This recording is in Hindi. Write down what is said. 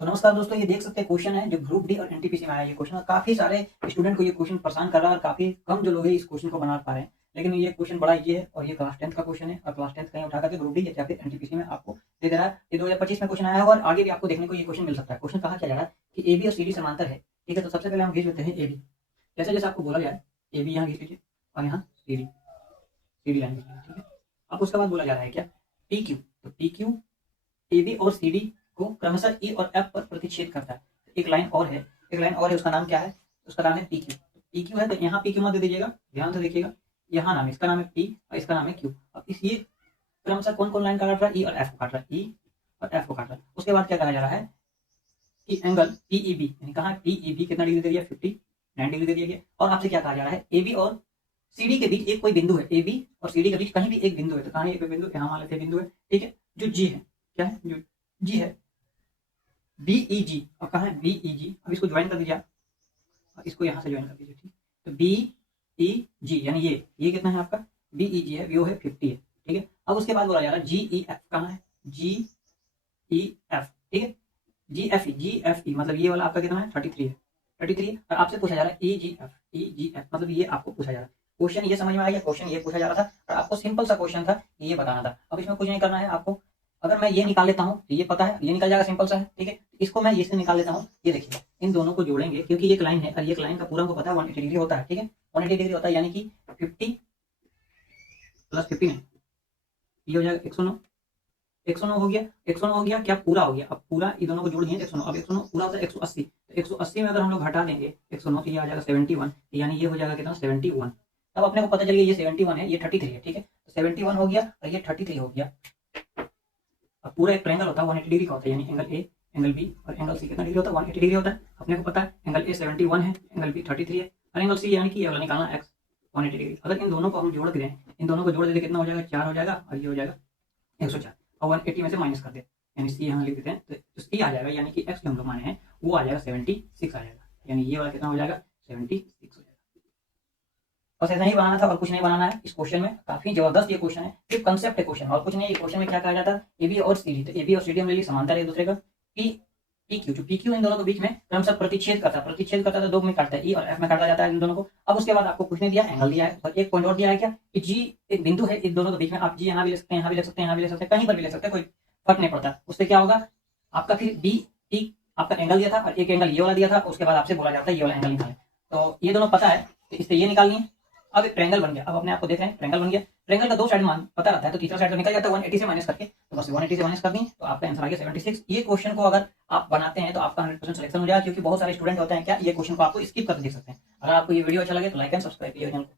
तो नमस्कार दोस्तों, ये देख सकते हैं क्वेश्चन है जो ग्रुप डी और एनटीपीसी में आया है। ये क्वेश्चन काफी सारे स्टूडेंट को ये क्वेश्चन परेशान कर रहा है और काफी कम जो लोग हैं इस क्वेश्चन को बना पा रहे हैं। लेकिन ये क्वेश्चन बड़ा इजी है और ये क्लास 10th का क्वेश्चन है और क्लास 10th कहीं उठा करके ग्रुप डी या फिर एनटीपीसी में आपको दे दे रहा है। ये 2025 में क्वेश्चन आया होगा और आगे भी आपको देखने को ये क्वेश्चन मिल सकता है। क्वेश्चन कहा क्या जा रहा है कि ए बी और सी डी समांतर है। ठीक है, तो सबसे पहले हम खींच लेते हैं ए बी। जैसे जैसे आपको बोला गया है ए बी यहाँ खींच लीजिए और यहाँ सी डी लाइन खींच लीजिए। ठीक है, अब उसके बाद बोला जा रहा है क्या पी क्यू। तो पी क्यू ए बी और सी डी को क्रमशः ई और एफ पर प्रतिच्छेद करता है। एक लाइन और है, उसका नाम क्या है? उसका नाम है पी क्यू। पी क्यू है तो यहाँ पी क्यू मत दे दीजिएगा, ध्यान से देखिएगा। यहाँ नाम है, इसका नाम है पी और इसका नाम है क्यू। अब इस ये क्रमशः कौन कौन लाइन काट रहा है? ई और एफ को काट रहा है, ई और एफ को काट रहा है। उसके बाद क्या कहा जा रहा है कि एंगल पीईबी, यानी कहा पीईबी कितना डिग्री दे दिया? 59 डिग्री दे दिया गया। और आपसे क्या कहा जा रहा है ए बी और सी डी के बीच एक कोई बिंदु है। ए बी और सी डी के बीच कहीं भी एक बिंदु है, तो कहाँ एक बिंदु? यहाँ मान लेते हैं बिंदु है। ठीक है, जो जी है, क्या है? जो जी है बीई जी। और कहाँ है बीई जी? अब इसको ज्वाइन कर दीजिए आप, और इसको यहाँ से ज्वाइन कर दीजिए। ठीक, तो बीई जी यानी ये कितना है आपका? बीई जी है, वो है 50 है। ठीक है, अब उसके बाद बोला जा रहा है जी ई एफ कहाँ है? जी ई एफ। ठीक है, जी एफ ई मतलब ये वाला आपका कितना है? 33 है, 33 है। और आपसे पूछा जा रहा है ई जी एफ मतलब ये आपको पूछा जा रहा है। क्वेश्चन ये समझ में आ गया? क्वेश्चन ये पूछा जा रहा था और आपको सिंपल सा क्वेश्चन था, ये बताना था। अब इसमें कुछ नहीं करना है आपको। अगर मैं ये निकाल लेता हूँ तो ये पता है, ये निकल जाएगा, सिंपल सा है। ठीक है, इसको मैं इससे निकाल लेता हूँ। ये देखिए, इन दोनों को जोड़ेंगे क्योंकि एक लाइन है और एक लाइन का पूरा को पता है 180 डिग्री होता है। ठीक है, 180 डिग्री होता है, यानी कि 50 प्लस 50 है, ये हो जाएगा 109। 109 हो गया, 109 हो गया, क्या पूरा हो गया? अब पूरा ये दोनों को जोड़ दिए 109। अब 109 पूरा होता है 180, तो 180 में अगर हम लोग हटा देंगे 109 तो ये आ जाएगा 71, यानी ये हो जाएगा कितना? 71। अब अपने को पता चल गया ये 71 है, ये 33 है। ठीक है, तो 71 हो गया और ये 33 हो गया। अब पूरा एक ट्रायंगल होता है 180 डिग्री का होता है, यानी एंगल ए, एंगल बी और एंगल सी कितना डिग्री होता है? 180 डिग्री होता है। अपने को पता है एंगल ए 71 है, एंगल बी 33 है और एंगल सी यानी कि ये वाला निकालना एक्स 180 डिग्री। अगर इन दोनों को हम जोड़ दें, इन दोनों को जोड़ देते कितना हो जाएगा? 4 हो जाएगा और ये हो जाएगा 104 और 180 में से माइनस कर दे, यानी सी यहाँ लिख देते हैं तो सी आ जाएगा, यानी कि एक्स जो हम लोग माने हैं वो आ जाएगा 76 आ जाएगा, यानी ये वाला कितना हो जाएगा? 76 हो जाएगा। बस ऐसा ही बनाना था और कुछ नहीं बनाना है। इस क्वेश्चन में काफी जबरदस्त ये क्वेश्चन है, सिर्फ कंसेप्ट है क्वेश्चन और कुछ नहीं। ये क्वेश्चन में क्या कहा जाता है? ए बी और सी डी, तो ए बी और सी डी हम ले ली समांतर है एक दूसरे का। पी पी क्यू, जो पी क्यू इन दोनों के बीच में क्रमशः प्रतिच्छेद करता है, दो में काटता है, ई और एफ में काटा जाता है इन दोनों को। अब उसके बाद आपको कुछ नहीं दिया, एंगल दिया है और एक पॉइंट और दिया है क्या कि जी एक बिंदु है इन दोनों के बीच में। आप जी यहाँ भी ले सकते हैं, यहाँ भी ले सकते हैं, यहाँ भी ले सकते हैं, कहीं पर भी ले सकते हैं, कोई फर्क नहीं पड़ता। उससे क्या होगा आपका? फिर बी टी आपका एंगल दिया था और एक एंगल ये वाला दिया था, उसके बाद आपसे बोला जाता है ये वाला एंगल निकालें। तो ये दोनों पता है, तो इससे ये निकालिए। अब एक ट्रायंगल बन गया। अब अपने आप को देख रहे हैं ट्रायंगल बन गया। ट्रायंगल का दो साइड मान पता रहता है, तो तीसरा साइड तो निकल जाता है 180 से माइनस करके। तो बस 180 से माइनस कर दी तो आपका आंसर आ गया 76। ये क्वेश्चन को अगर आप बनाते हैं तो आपका 100% सिलेक्शन हो जाएगा, क्योंकि बहुत सारे स्टूडेंट होते हैं क्या ये क्वेश्चन को आपको स्किप करके देख सकते हैं। अगर आपको ये वीडियो अच्छा लगे तो लाइक एंड सब्सक्राइब कीजिए चैनल को।